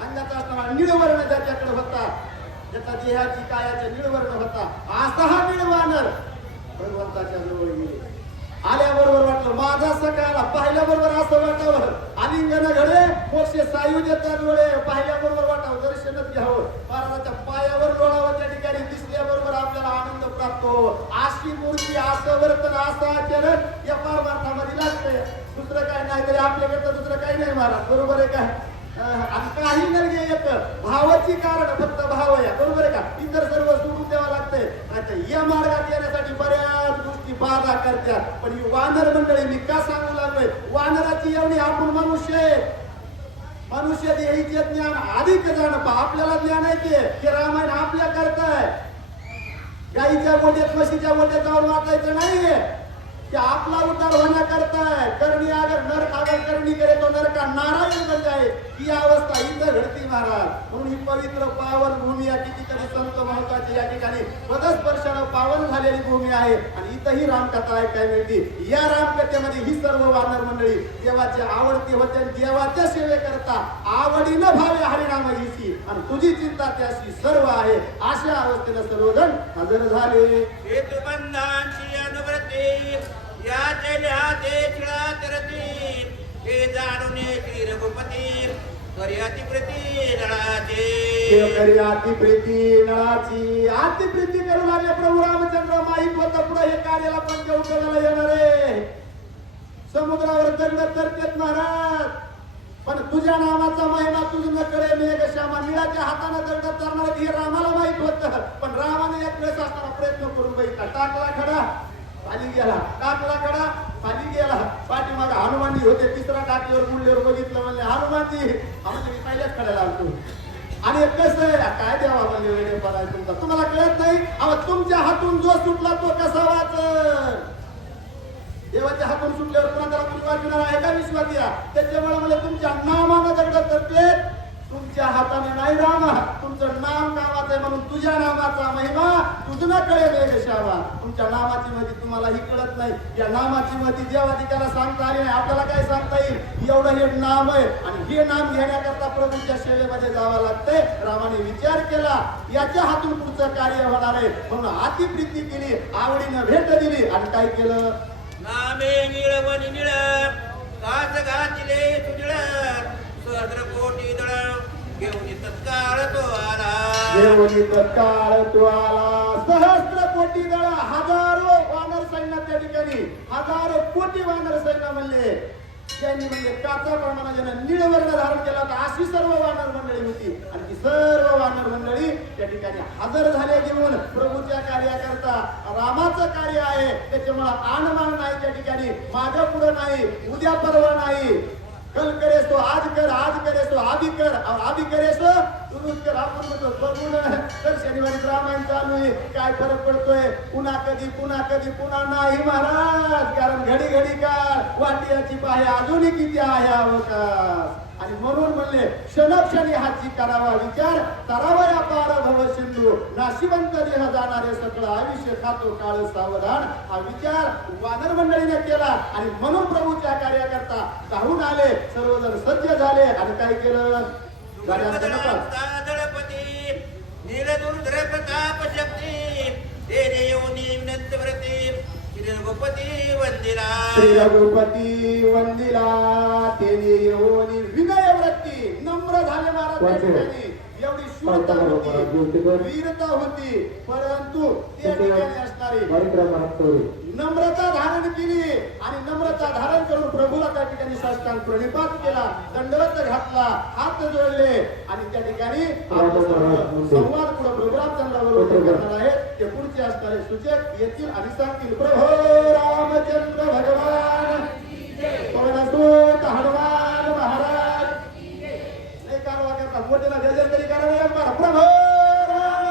अंगाचा असणारा निळवर्ण ज्याच्याकडे होता ज्याचा देहाची कायाचा निळवर्ण होता. असा हा निळवानर भगवंताच्या जवळ गेले. आल्याबरोबर वाटलं माझा सकाळला पाहिल्याबरोबर असं वाटावं. आलिंगन घडे मोक्षे सायू देतात डोळे. पाहिल्याबरोबर वाटावं दर्शनच घ्यावं. महाराजाच्या पायावर लोळावं त्या ठिकाणी दिसल्याबरोबर आपल्याला आनंद प्राप्त हो अशी मूर्ती असं वर्तन असं आचरण या परमार्थामध्ये लागतंय. दुसरं काय नाही तरी आपल्याकडे दुसरं काही नाही महाराज. बरोबर आहे काय काही नाही येत. भावाची कारण फक्त भाव या बरोबर आहे का? इतर सर्व सोडून द्यावं लागतंय. आता या मार्गात येण्यासाठी बऱ्याच गोष्टी बाधा करतात. पण ही वानर मंडळी मी का सांगू लागलोय? वानराची एवढी आपण मनुष्य आहे. मनुष्य देहीचे ज्ञान. अधिक जाणं. पा आपल्याला ज्ञान आहे ते की रामायण आपल्या करताय. गाईच्या गोट्यात म्हशीच्या गोट्यात जाऊन वाचायचं नाहीये. ते आपला उद्धार होण्याकरता करणी अगर नरक अगर करणी करे तो नरका नारायण बन जाए ही अवस्था इथं घडती महाराज. म्हणून ही पवित्र पावन भूमी या कितीतरी संत महत्वाची या ठिकाणी पदस्पर्शानं पावन झालेली भूमी आहे. आणि इथंही रामकथा ऐकाय मिळते. या रामकथेमध्ये ही सर्व वानर मंडळी देवाची आवडती होते देवाच्या सेवेकरता आवडीनं भावे हरिणाम हिची आणि तुझी चिंता त्याशी सर्व आहे. अशा अवस्थेला सर्वजण हजर झाले. या चेल्या छिळा हे जाणून श्री रघुपती नळाचे. करी प्रीती नळाची करू लागले प्रभू रामचंद्र माहीत होत पुढे हे कार्याला पंच उकलाला येणार. आहे समुद्रावर दंड करतेत महाराज पण तुझ्या नावाचा महिमा तुझं न कळे मेघ श्यामा निळाच्या हाताने दंड करणार हे रामाला माहीत होत. पण रामाने एक वेळेस असताना प्रयत्न करून बघितला. टाकला खडा. खाली गेला टाकला कडा. खाली गेला पाठीमागे हनुमानजी होते. तिसरा टाकीवर मुंडल्यावर बघितलं म्हणले हनुमानजी आम्हाला मी पहिल्याच कड्याला लागतो आणि कसं आहे काय द्यावा म्हणजे वेळे पडाय तुमचा? तुम्हाला कळत नाही? अहो तुमच्या हातून जो सुटला तो कसा वाच देवाच्या हातून सुटल्यावर पुन्हा त्याला विश्वास घेणार आहे का? विश्वास द्या त्याच्यामुळे मला तुमच्या नामानं दगड करते तुमच्या हाताने नाही रामा तुमचं नाम कामाचं आहे म्हणून तुझ्या नामाचा महिमा तुझं कळेल हे तुमच्या नामाची माहिती तुम्हाला ही कळत नाही. या नामाची माहिती देवाधिकाला सांगता आली नाही. आपल्याला काय सांगता येईल? एवढं हे नाम आहे. आणि हे नाम घेण्याकरता प्रभूच्या सेवेमध्ये जावं लागतंय. रामाने विचार केला याच्या हातून पुढचं कार्य होणार आहे. म्हणून अतिप्रीती केली आवडीनं भेट दिली आणि काय केलं? नामे निळवणी निळ काच घातले सुजळ. सहस्र कोटी घेऊन तत्काळ तो आला देवनी तत्काळ तो आला सहस्र कोटी दळा. हजारो वानर सैन्य त्या ठिकाणी. हजारो कोटी वानर सैन्य म्हणले. त्यांनी म्हणजे काचा प्रमाणात ज्यानं निळवर्ण धारण केला होता अशी सर्व वानर मंडळी होती. आणि ती सर्व वानर मंडळी त्या ठिकाणी हजर झाले घेऊन प्रभूच्या कार्याकरता रामाचं कार्य आहे. त्याच्यामुळं आणमान नाही त्या ठिकाणी. माझ्या पुढे नाही. उद्या परवा नाही. कल करेस तो आज कर आज करेस तो आधी कर और आधी करेस तो तुरुच कर आपण म्हणतो बघून तर शनिवारी रामायण चालू आहे काय फरक पडतोय? पुन्हा कधी पुन्हा कधी पुन्हा नाही महाराज कारण घडी घडी काळ वाटियाची पाहे अजूनही किती आहे अवकाश. आणि म्हणून म्हणले क्षणक्षणी हाची करावा विचार करावा या पार भव सिंधू. नाशिवंत देह जाणारे सगळं आयुष्य खातो काळ सावधान. हा विचार वानर मंडळीने केला आणि म्हणून प्रभूच्या धावून आले सर्वजण सज्ज झाले आणि काय केलं? प्रताप शक्ती व्रती श्री रघुपती वंदिला. श्री रघुपती वंदिला तेने येऊन विनय वृत्ती नम्र झाले महाराज. एवढी शूरता होती वीरता होती परंतु त्या ठिकाणी असणारी काल केला दंडवत घातला हात जोडले आणि त्या ठिकाणी संवाद पुढे प्रोग्राम चांगला बरोबर करणार आहे ते पुढचे असणारे सूचक येतील आणि सांगतील प्रभो रामचंद्र भगवान हनुमान महाराज. हे कारवा करता मोठ्याला जय जय तरी करावे प्रभो राम